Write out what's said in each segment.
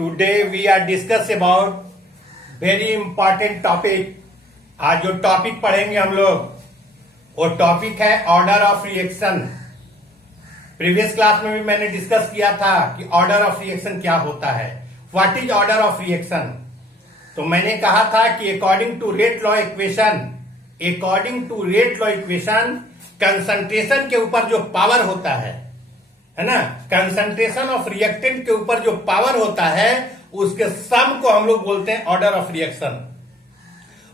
Today we are discuss about very important topic. आज जो topic पढ़ेंगे हम लोग वो टॉपिक है order of reaction. Previous class में भी मैंने डिस्कस किया था कि ऑर्डर ऑफ रिएक्शन क्या होता है, what is order of reaction. तो मैंने कहा था कि according to rate law equation concentration के ऊपर जो पावर होता है ना, कंसंट्रेशन ऑफ रिएक्टेंट के ऊपर जो पावर होता है उसके सम को हम लोग बोलते हैं order of reaction.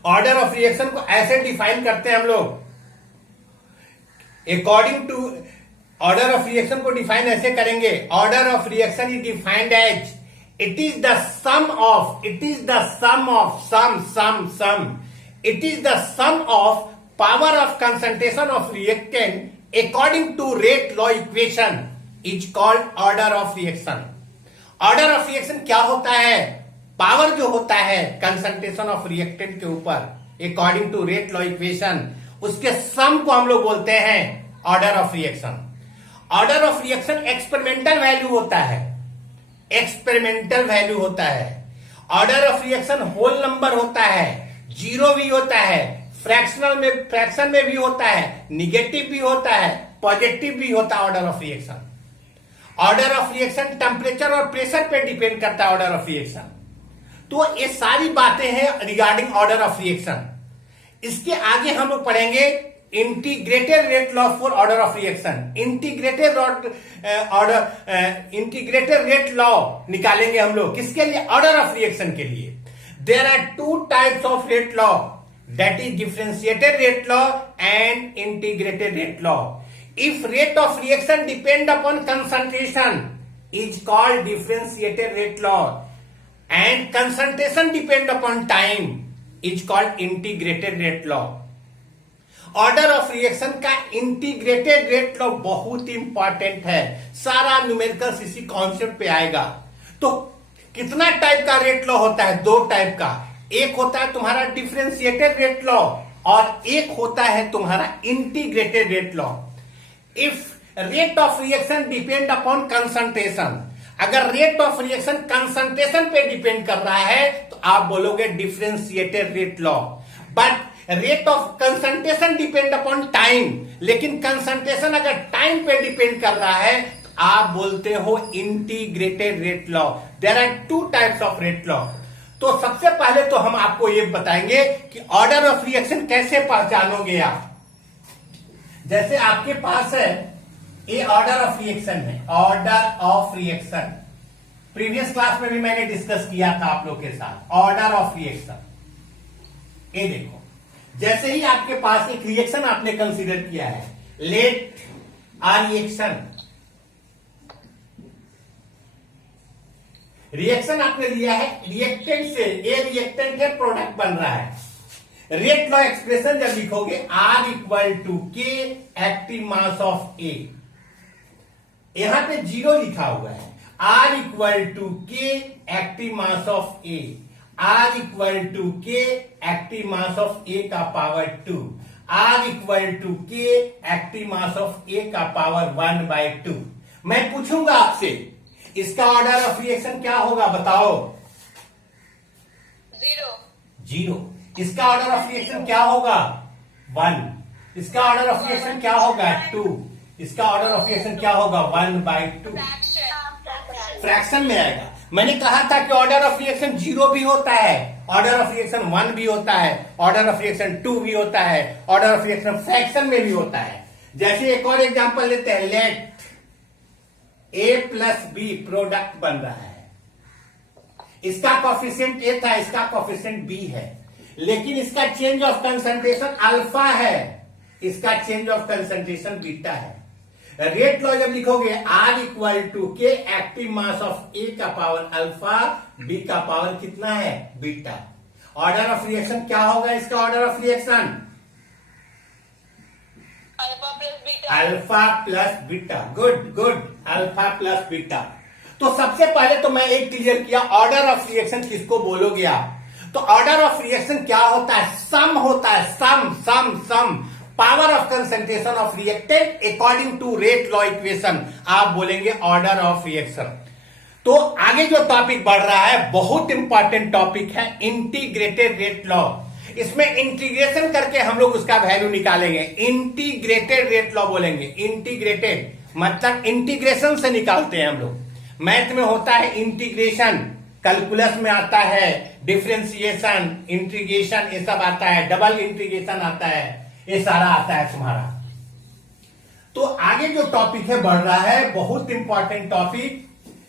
Order of reaction को ऐसे डिफाइन करते हैं हम लोग, according to order of reaction को डिफाइन ऐसे करेंगे, order of reaction is defined as it is the sum of power of concentration of reactant according to rate law equation is called order of reaction। order of reaction क्या होता है? Power जो होता है concentration of reactant के ऊपर according to rate law equation, उसके सम को हम लोग बोलते हैं order of reaction। order of reaction experimental value होता है, order of reaction whole number होता है, जीरो भी होता है, फ्रैक्शन में भी होता है, निगेटिव भी होता है, पॉजिटिव भी होता है। ऑर्डर ऑफ रिएक्शन टेम्परेचर और प्रेशर पे डिपेंड करता है ऑर्डर ऑफ रिएक्शन। तो ये सारी बातें हैं रिगार्डिंग ऑर्डर ऑफ रिएक्शन। इसके आगे हम लोग पढ़ेंगे integrated rate law for order of reaction. Integrated rate law निकालेंगे हम लोग, किसके लिए? ऑर्डर ऑफ रिएक्शन के लिए। There are two types of rate law, that is differentiated rate law and integrated rate law. If rate of reaction depend upon concentration is called differentiated rate law and concentration depend upon time is called integrated rate law. Order of reaction का integrated rate law बहुत important है, सारा numericals इसी concept पे आएगा। तो कितना type का रेट लॉ होता है? दो टाइप का, एक होता है तुम्हारा डिफरेंशिएटेड रेट लॉ और एक होता है तुम्हारा integrated rate law. If rate of reaction depend upon concentration, अगर रेट ऑफ रिएक्शन कंसंट्रेशन पे डिपेंड कर रहा है तो आप बोलोगे differentiated rate law. But rate of concentration depend upon time, लेकिन कंसंट्रेशन अगर टाइम पे डिपेंड कर रहा है तो आप बोलते हो integrated rate law. There are two types of rate law. तो सबसे पहले तो हम आपको ये बताएंगे कि ऑर्डर ऑफ रिएक्शन कैसे पहचानोगे आप। जैसे आपके पास है ये ऑर्डर ऑफ रिएक्शन है, order of reaction previous class में भी मैंने डिस्कस किया था आप लोग के साथ। ऑर्डर ऑफ रिएक्शन, ये देखो, जैसे ही आपके पास एक रिएक्शन आपने कंसीडर किया है, लेट आ रिएक्शन आपने लिया है रिएक्टेंट से, ये रिएक्टेंट है, प्रोडक्ट बन रहा है। रेट लॉ एक्सप्रेशन जब लिखोगे R equal to K active mass of A, यहां पे जीरो लिखा हुआ है, R equal to K active mass of A, R equal to K active mass of A का power 2, R equal to K active mass of A का power 1/2। मैं पूछूंगा आपसे इसका ऑर्डर ऑफ रिएक्शन क्या होगा, बताओ? जीरो। इसका ऑर्डर ऑफ रिएक्शन क्या होगा? 1। इसका ऑर्डर ऑफ रिएक्शन क्या होगा? 2। इसका ऑर्डर ऑफ रिएक्शन क्या होगा? 1/2। फ्रैक्शन में आएगा। मैंने कहा था कि ऑर्डर ऑफ रिएक्शन 0 भी होता है, ऑर्डर ऑफ रिएक्शन 1 भी होता है, ऑर्डर ऑफ रिएक्शन 2 भी होता है, ऑर्डर ऑफ रिएक्शन फ्रैक्शन में भी होता है। जैसे एक और एग्जांपल लेते हैं, let A plus B product बन रहा है, इसका कोफिशिएंट A था, इसका कोफिशिएंट B है, लेकिन इसका चेंज ऑफ कंसंट्रेशन अल्फा है, इसका चेंज ऑफ कंसंट्रेशन बीटा है। रेट लॉ जब लिखोगे R equal to K active mass of A का पावर अल्फा, बी का पावर कितना है? बीटा। ऑर्डर ऑफ रिएक्शन क्या होगा? इसका order of reaction alpha plus beta. Good, alpha plus beta. तो सबसे पहले तो मैं एक क्लियर किया, ऑर्डर ऑफ रिएक्शन किसको बोलोगे आप? तो ऑर्डर ऑफ रिएक्शन क्या होता है? सम होता है, sum power of concentration of reactant according to rate law equation, आप बोलेंगे ऑर्डर ऑफ रिएक्शन। तो आगे जो टॉपिक बढ़ रहा है बहुत इंपॉर्टेंट टॉपिक है इंटीग्रेटेड रेट लॉ। इसमें इंटीग्रेशन करके हम लोग उसका वैल्यू निकालेंगे। इंटीग्रेटेड रेट लॉ बोलेंगे। इंटीग्रेटेड मतलब इंटीग्रेशन से निकालते हैं हम लोग। मैथ में होता है इंटीग्रेशन, कैलकुलस में आता है डिफरेंशिएशन, इंटीग्रेशन, ये सब आता है, डबल इंटीग्रेशन आता है, ये सारा आता है तुम्हारा। तो आगे जो टॉपिक है बढ़ रहा है, बहुत इंपॉर्टेंट टॉपिक,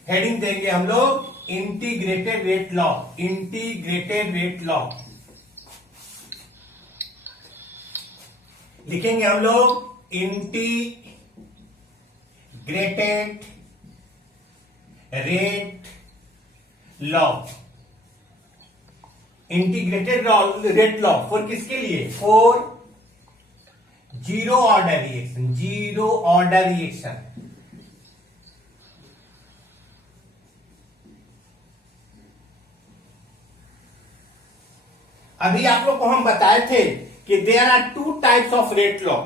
हेडिंग देंगे हम लोग integrated rate law. Integrated rate law लिखेंगे हम लोग integrated rate law. Integrated rate law for किसके लिए? For zero order reaction. Zero order reaction. अभी आप लोग को हम बताए थे कि there are two types of rate law.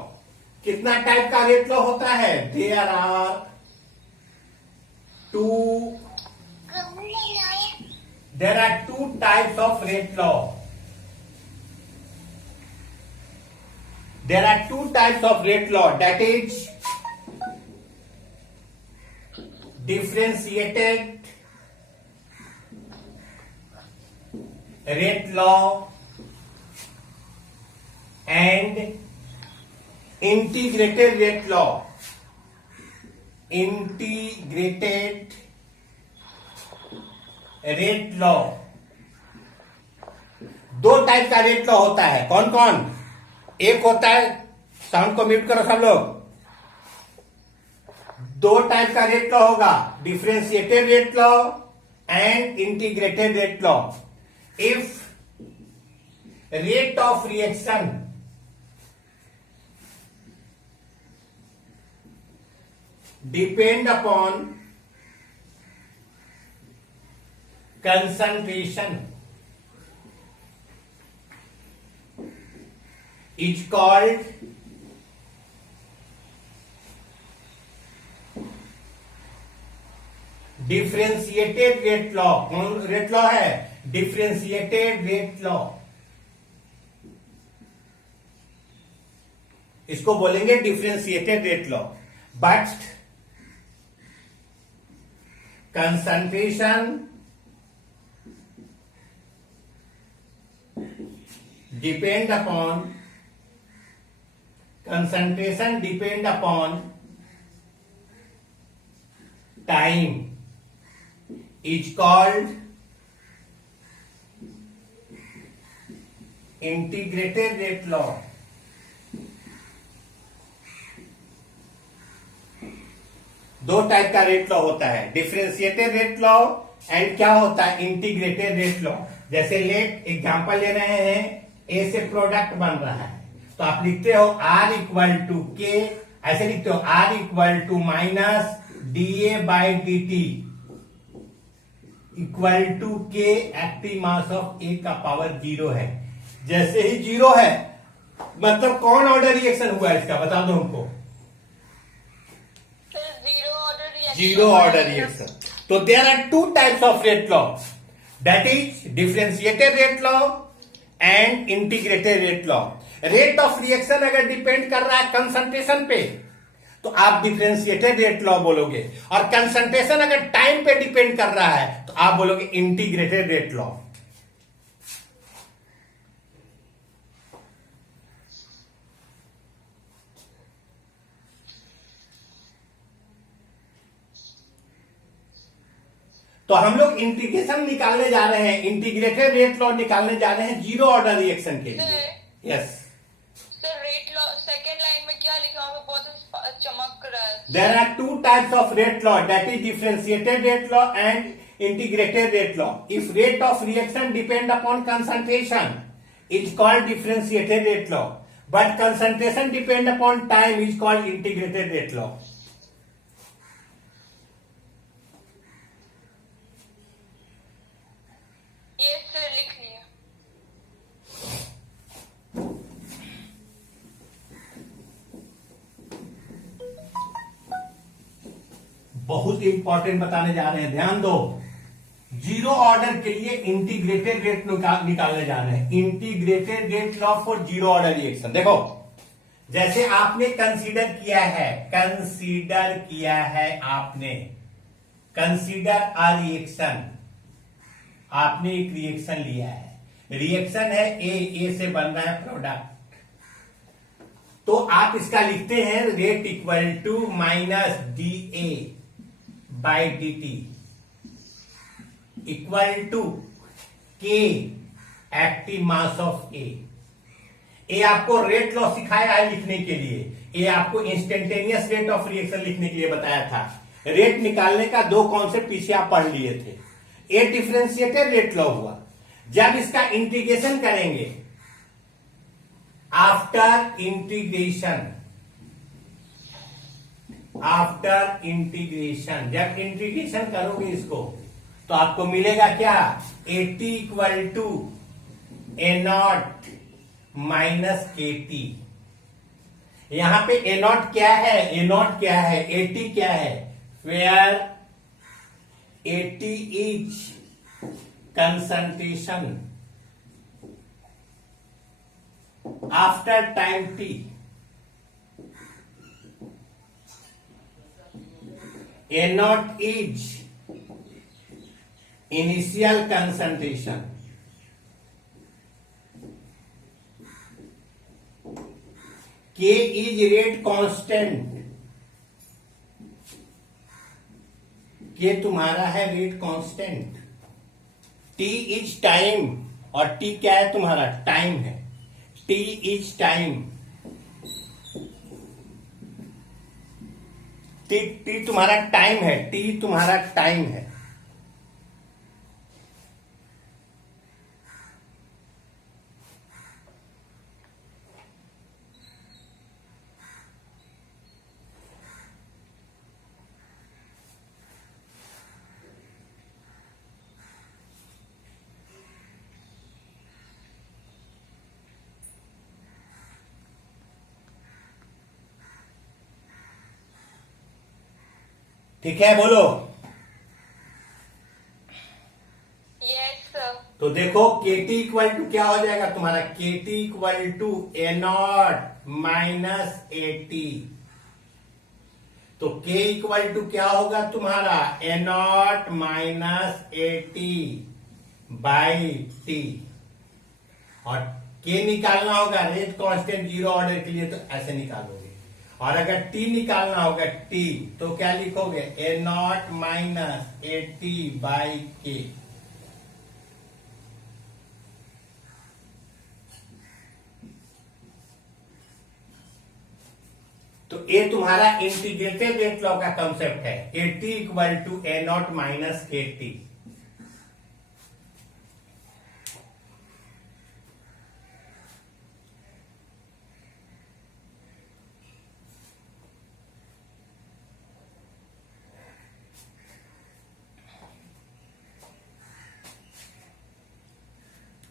कितना टाइप का रेट लॉ होता है? There are two types of rate law. There are two types of rate law, that is differentiated rate law and integrated rate law. Integrated rate law, दो type का rate law होता है। कौन कौन? एक होता है, साउंड को म्यूट करो सब लोग। दो टाइप का रेट लॉ होगा, differentiated rate law and integrated rate law. If rate of reaction depend upon concentration is called differentiated rate law. कौन रेट लॉ है? differentiated rate law। इसको बोलेंगे differentiated rate law। but concentration depend upon time is called integrated rate law। दो type का rate law होता है, differentiated rate law and क्या होता है? Integrated rate law. जैसे लेट एग्जांपल ले रहे हैं, ए से प्रोडक्ट बन रहा है तो आप लिखते हो R इक्वल टू के, ऐसे लिखते हो R equal to minus DA by DT equal to K active mass of A का पावर 0 है। जैसे ही 0 है मतलब कौन ऑर्डर रिएक्शन हुआ है इसका? बता दो हमको। Zero order reaction. तो there are two types of rate law, that is differentiated rate law and integrated rate law. Rate of reaction अगर डिपेंड कर रहा है कंसंट्रेशन पे तो आप डिफरेंशिएटेड रेट लॉ बोलोगे, और कंसंट्रेशन अगर टाइम पे डिपेंड कर रहा है तो आप बोलोगे इंटीग्रेटेड रेट लॉ। तो हम लोग इंटीग्रेशन निकालने जा रहे हैं, इंटीग्रेटेड रेट लॉ निकालने जा रहे हैं जीरो ऑर्डर रिएक्शन के लिए। Yes sir, rate law second line में क्या लिखा हुआ? बहुत चमक रहा है। There are two types of rate law, that is differentiated rate law and integrated rate law. If rate of reaction depend upon concentration is called differentiated rate law, but concentration depend upon time is called integrated rate law. ये sir लिख लिया। बहुत important बताने जा रहे हैं, ध्यान दो। जीरो ऑर्डर के लिए इंटीग्रेटेड रेट निकालने जा रहे हैं, integrated rate law for zero order reaction. देखो, जैसे आपने कंसीडर किया है आपने कंसीडर अ रिएक्शन, आपने एक रिएक्शन लिया है, रिएक्शन है ए से बन रहा है प्रोडक्ट, तो आप इसका लिखते हैं rate equal to minus D A by D T equal to K active mass of A आपको रेट लॉ सिखाया है लिखने के लिए, ए आपको इंस्टेंटेनियस रेट ऑफ रिएक्शन लिखने के लिए बताया था। रेट निकालने का दो कॉन्सेप्ट पीछे आप पढ़ लिए थे। ए डिफरेंशिएटेड रेट लॉ हुआ, जब इसका इंटीग्रेशन करेंगे, आफ्टर इंटीग्रेशन जब इंटीग्रेशन करोगे इसको, तो आपको मिलेगा क्या, A T equal to A not minus K T. यहां पे ए नॉट क्या है, ए टी क्या है, where A T is concentration after time T, A naught is initial concentration, K is rate constant, K तुम्हारा है rate constant, T is time, और T क्या है तुम्हारा, टाइम है, टी इज टाइम, टी तुम्हारा टाइम है, टी तुम्हारा टाइम है। ठीक है, बोलो। Yes sir. तो देखो के टी इक्वल टू क्या हो जाएगा तुम्हारा, K T equal to A not minus A T, तो के इक्वल टू क्या होगा तुम्हारा, A not minus A T by T, और के निकालना होगा रेट कांस्टेंट जीरो ऑर्डर के लिए, तो ऐसे निकालोगे। और अगर टी निकालना होगा टी, तो क्या लिखोगे, A not minus A T by K. तो ए तुम्हारा इंटीग्रेटेड रेट लॉ का कंसेप्ट है, A T equal to A not minus K T.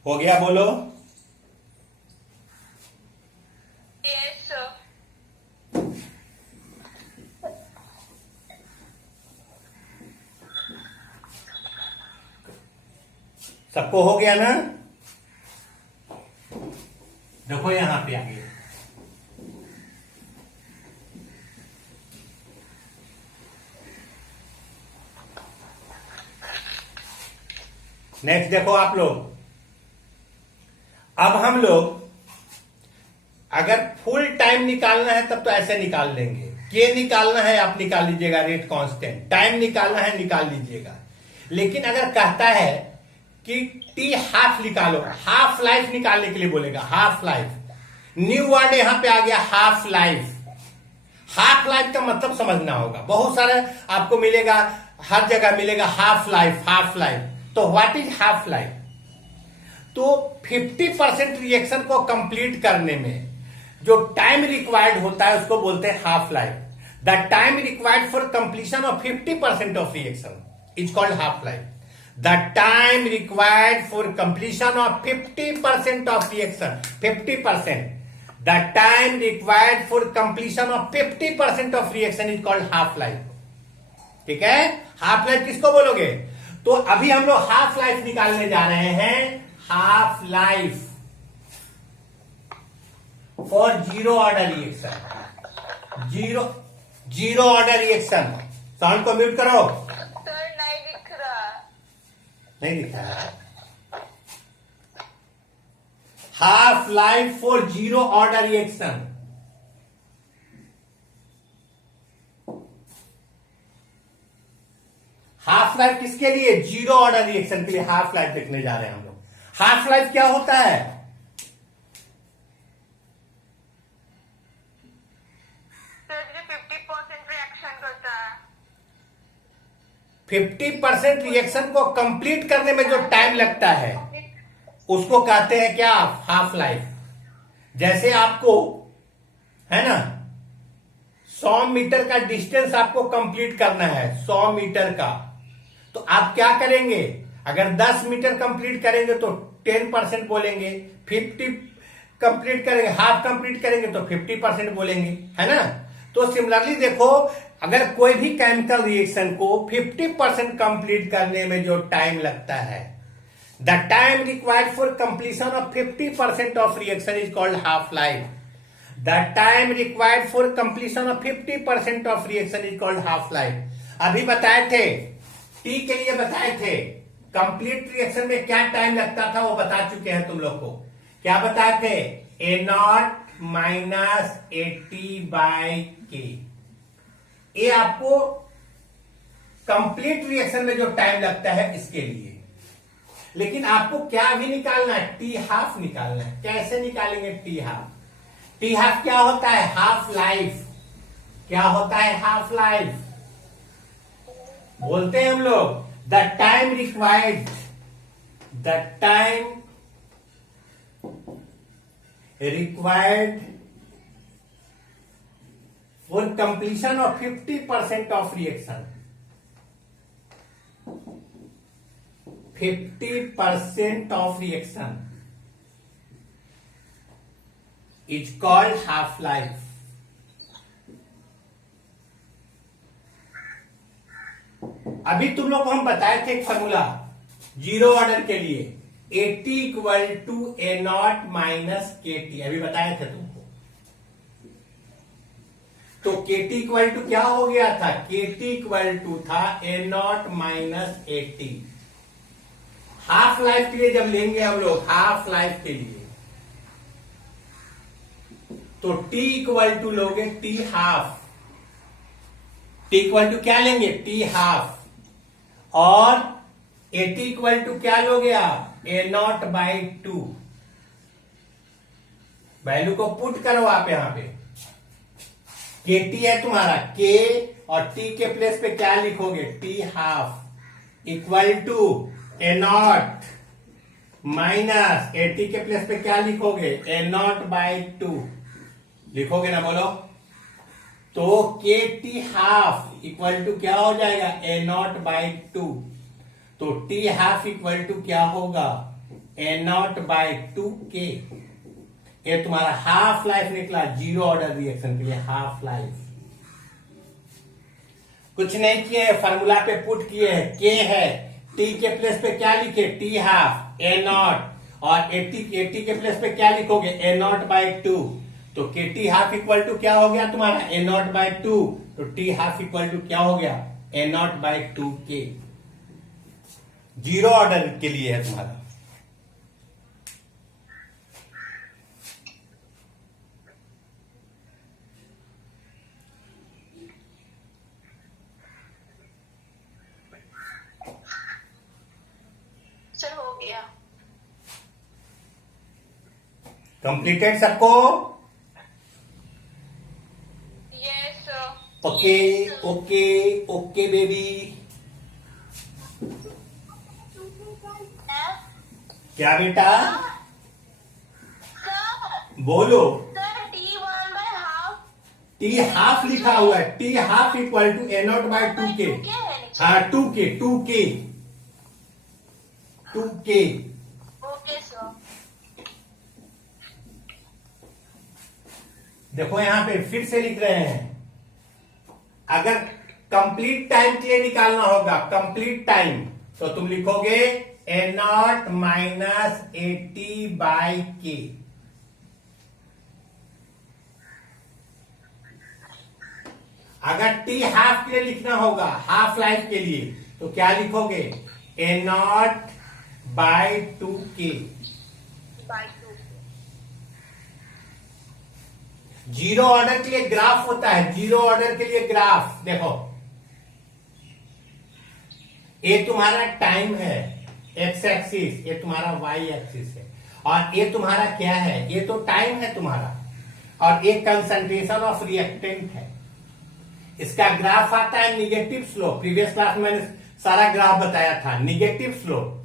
हो गया, बोलो। Yes sir. सबको हो गया ना? देखो यहां पे आगे, नेक्स्ट देखो आप लोग। अब हम लोग अगर फुल टाइम निकालना है तब तो ऐसे निकाल लेंगे, के निकालना है आप निकाल लीजिएगा रेट कांस्टेंट, टाइम निकालना है निकाल लीजिएगा। लेकिन अगर कहता है कि टी हाफ निकालो, हाफ लाइफ निकालने के लिए बोलेगा, हाफ लाइफ, न्यू वर्ड यहां पे आ गया, हाफ लाइफ। हाफ लाइफ का मतलब समझना होगा, बहुत सारे आपको मिलेगा, हर जगह मिलेगा हाफ लाइफ, हाफ लाइफ। तो व्हाट इज हाफ लाइफ? तो 50% रिएक्शन को कंप्लीट करने में जो टाइम रिक्वायर्ड होता है उसको बोलते हैं half life. The time required for completion of 50% of reaction is called half life. The time required for completion of 50% of reaction, 50%, the time required for completion of 50% of reaction is called half life. ठीक है, half life किसको बोलोगे? तो अभी हम लोग half life निकालने जा रहे हैं, half life for zero order reaction, zero order reaction. Sound को म्यूट करो। सर नहीं दिख रहा। नहीं दिख रहा है। Half life for zero order reaction, half life किसके लिए? जीरो ऑर्डर रिएक्शन के लिए हाफ लाइफ देखने जा रहे हैं हम लोग। हाफ लाइफ क्या होता है? सर ये 50% रिएक्शन करता है। 50% रिएक्शन को कंप्लीट करने में जो टाइम लगता है उसको कहते हैं क्या? Half life. जैसे आपको है ना 100 मीटर का डिस्टेंस आपको कंप्लीट करना है, 100 मीटर का, तो आप क्या करेंगे? अगर 10 मीटर कंप्लीट करेंगे तो 10% बोलेंगे, 50 कंप्लीट करेंगे, हाफ कंप्लीट करेंगे तो 50% बोलेंगे, है ना? तो सिमिलरली देखो, अगर कोई भी केमिकल रिएक्शन को 50% कंप्लीट करने में जो टाइम लगता है, the time required for completion of 50% of reaction is called half life. The time required for completion of 50% of reaction is called half life। अभी बताए थे, T के लिए बताए थे, कंप्लीट रिएक्शन में क्या टाइम लगता था वो बता चुके हैं तुम लोग को। क्या बताए थे? A0 minus AT/K। ये आपको कंप्लीट रिएक्शन में जो टाइम लगता है इसके लिए। लेकिन आपको क्या भी निकालना है? टी हाफ निकालना है। कैसे निकालेंगे टी हाफ? टी हाफ क्या होता है? Half life. क्या होता है? Half life. बोलते हैं हम लोग the time required, the time required for completion of 50% of reaction, 50% of reaction is called half life। अभी तुम लोग को हम बताए थे एक फॉर्मूला जीरो ऑर्डर के लिए, AT equal to A0 minus KT। अभी बताए थे तुमको। तो KT इक्वल टू क्या हो गया था? KT इक्वल टू था A0 minus AT। Half life के लिए जब लेंगे हम लोग, हाफ लाइफ के लिए, तो T इक्वल टू लोगे T half. T equal to क्या लेंगे? T half. और AT इक्वल टू क्या लोगे आप? A0/2। वैल्यू को पुट करो आप यहां पे। KT है तुम्हारा, K और T के प्लेस पे क्या लिखोगे? T half equal to A0 minus AT के प्लेस पे क्या लिखोगे? A0/2 लिखोगे ना, बोलो। तो KT हाफ इक्वल टू क्या हो जाएगा? A0/2। तो T हाफ इक्वल टू क्या होगा? A0/2K। ये तुम्हारा हाफ लाइफ निकला जीरो ऑर्डर रिएक्शन के लिए, हाफ लाइफ। कुछ नहीं किए, फार्मूला पे पुट किए हैं, K है, T के प्लेस पे क्या लिखे? T हाफ A0, और AT के प्लेस पे क्या लिखोगे? A0/2। तो KT हाफ इक्वल टू क्या हो गया तुम्हारा? A0/2। तो T हाफ इक्वल टू क्या हो गया? A0/2K। जीरो ऑर्डर के लिए है तुम्हारा। सर हो गया। कंप्लीटेड सबको? Yes sir. Okay okay okay baby. क्या बेटा? सर बोलो। T1/2। T हाफ लिखा हुआ है, T half equal to A0/2K। हाँ 2K, 2K, 2K। Okay sir. देखो यहां पे फिर से लिख रहे हैं, अगर कंप्लीट टाइम के लिए निकालना होगा, कंप्लीट टाइम। तो तुम लिखोगे A0 माइनस 80/K। अगर टी हाफ के लिए लिखना होगा, हाफ लाइफ के लिए, तो क्या लिखोगे? A0/2K। जीरो ऑर्डर के लिए ग्राफ होता है, जीरो ऑर्डर के लिए ग्राफ देखो, ये तुम्हारा टाइम है एक्स एक्सिस, ये तुम्हारा वाई एक्सिस है, और ये तुम्हारा क्या है? ये तो टाइम है तुम्हारा, और एक कंसंट्रेशन ऑफ रिएक्टेंट है। इसका ग्राफ आता है निगेटिव स्लोप। प्रीवियस क्लास में मैंने सारा ग्राफ बताया था। निगेटिव स्लोप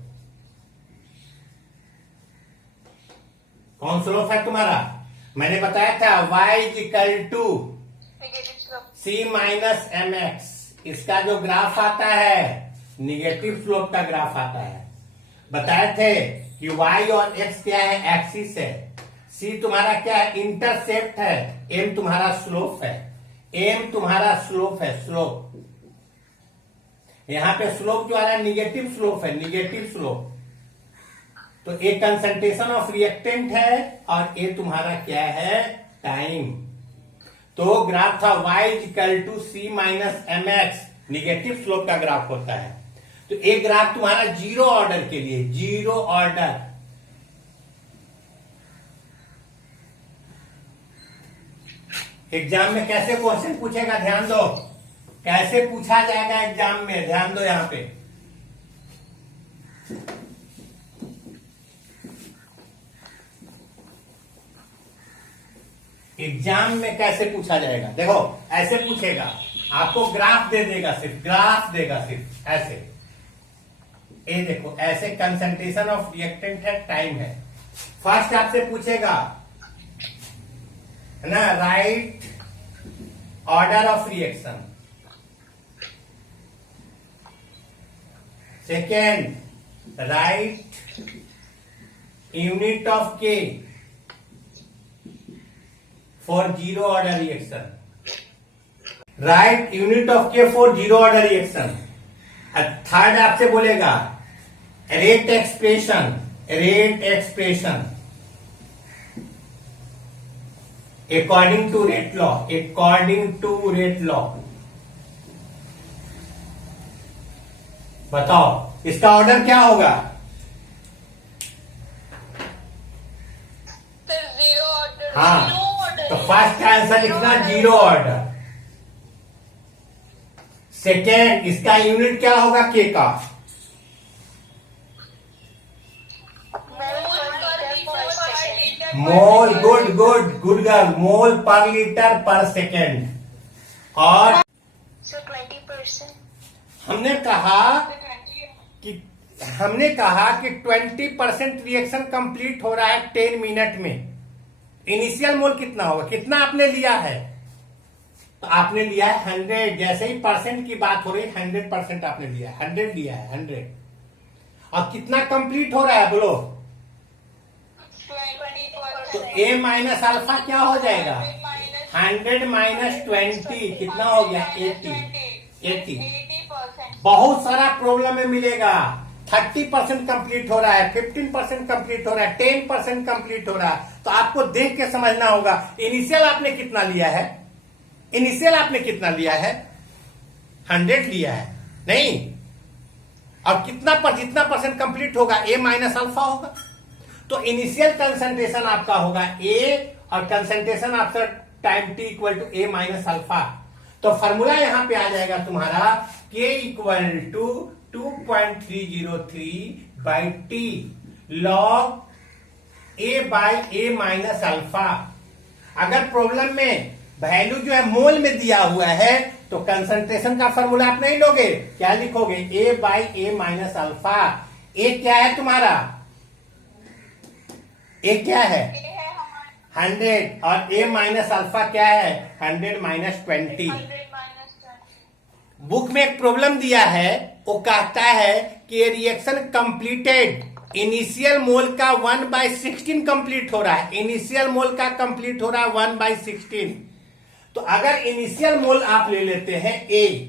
कौन स्लोप है तुम्हारा? मैंने बताया था y equal to C minus mx। इसका जो ग्राफ आता है निगेटिव स्लोप का ग्राफ आता है। बताए थे कि y और x क्या है? एक्सिस है। C तुम्हारा क्या है? इंटरसेप्ट है। m तुम्हारा स्लोप है। m तुम्हारा स्लोप है, स्लोप। यहां पे स्लोप जो आ रहा है निगेटिव स्लोप है, निगेटिव स्लोप। तो एक कंसंट्रेशन ऑफ रिएक्टेंट है और ये तुम्हारा क्या है? टाइम। तो ग्राफ था y equal to C minus mx, negative slope का ग्राफ होता है। तो एक ग्राफ तुम्हारा जीरो ऑर्डर के लिए, जीरो ऑर्डर। एग्जाम में कैसे क्वेश्चन पूछेगा, ध्यान दो, कैसे पूछा जाएगा एग्जाम में, ध्यान दो यहां पे। एग्जाम में कैसे पूछा जाएगा, देखो ऐसे पूछेगा, आपको ग्राफ दे देगा, सिर्फ ग्राफ देगा, सिर्फ ऐसे। ये देखो ऐसे कंसंट्रेशन ऑफ रिएक्टेंट है, टाइम है। फर्स्ट आपसे पूछेगा है ना, write order of reaction. Second, write unit of K for zero order reaction. Write unit of K for zero order reaction. Third आपसे बोलेगा rate expression, rate expression according to rate law, according to rate law. बताओ इसका order क्या होगा? Zero order. हाँ, तो first का answer लिखना जीरो ऑर्डर। सेकेंड, इसका यूनिट क्या होगा के का? मोल, गुड गुड गुड गर्ल, मोल पर लीटर पर सेकेंड। और 20%। हमने कहा कि 20% रिएक्शन कंप्लीट हो रहा है 10 मिनट में। इनिशियल मोल कितना होगा? कितना आपने लिया है? तो आपने लिया है 100। जैसे ही परसेंट की बात हो रही है 100% आपने लिया है, 100 लिया है, 100। और कितना कंप्लीट हो रहा है बोलो? तो A माइनस अल्फा क्या हो जाएगा? 100 माइनस 20 कितना हो गया? 80। बहुत सारा प्रॉब्लम में मिलेगा। 30% कंप्लीट हो रहा है, 15% कंप्लीट हो रहा है, 10% कंप्लीट हो रहा है। तो आपको देख के समझना होगा इनिशियल आपने कितना लिया है, इनिशियल आपने कितना लिया है? 100 लिया है नहीं, और जितना परसेंट कंप्लीट होगा A माइनस अल्फा होगा। तो इनिशियल कंसंट्रेशन आपका होगा A और कंसंट्रेशन आपका time T equal to A minus alpha. तो फॉर्मूला यहां पे आ जाएगा तुम्हारा K equal to 2.303/T log A by A minus alpha. अगर प्रॉब्लम में वैल्यू जो है मोल में दिया हुआ है तो कंसंट्रेशन का फॉर्मूला आप नहीं लोगे, क्या लिखोगे? A by A minus alpha. A क्या है तुम्हारा? A क्या है? 100। और A माइनस अल्फा क्या है? 100 माइनस 20। बुक में एक प्रॉब्लम दिया है, वो कहता है कि रिएक्शन कंप्लीटेड, इनिशियल मोल का 1/16 कंप्लीट हो रहा है। इनिशियल मोल का कंप्लीट हो रहा है 1/16। तो अगर इनिशियल मोल आप ले लेते हैं A,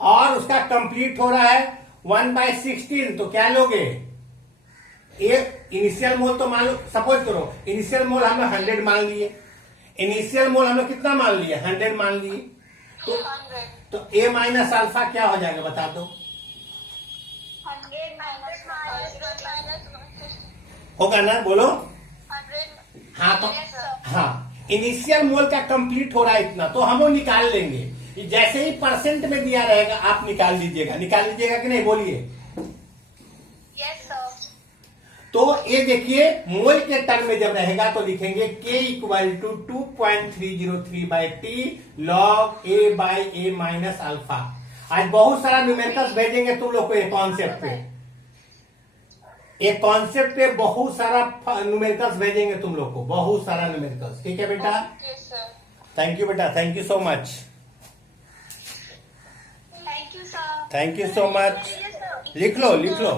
और उसका कंप्लीट हो रहा है 1/16, तो क्या लोगे? एक इनिशियल मोल तो मान लो, सपोज करो इनिशियल मोल हम लोग 100 मान लिए, इनिशियल मोल हम लोग कितना मान लिए? 100 मान लिए। 100 तो a माइनस अल्फा क्या हो जाएगा बता दो? 100 माइनस होगा ना, बोलो। 100। हाँ तो Yes, sir. हाँ, इनिशियल मोल का कंप्लीट हो रहा है इतना, तो हम लोग निकाल लेंगे। जैसे ही परसेंट में दिया रहेगा आप निकाल लीजिएगा, निकाल लीजिएगा कि नहीं, बोलिए। Yes, sir. तो ये देखिए मोल के टर्म में जब रहेगा तो लिखेंगे k equal to 2.303/t log a/a minus alpha. आज बहुत सारा न्यूमेरिकल्स भेजेंगे तुम लोग को ये कॉन्सेप्ट पे, एक कॉन्सेप्ट पे बहुत सारा न्यूमेरिकल्स भेजेंगे तुम लोग को, बहुत सारा न्यूमेरिकल्स। ठीक है बेटा, Okay, sir. थैंक यू बेटा, thank you so much, Thank you, sir. Thank you so much. Yes, sir. लिख लो लिख लो।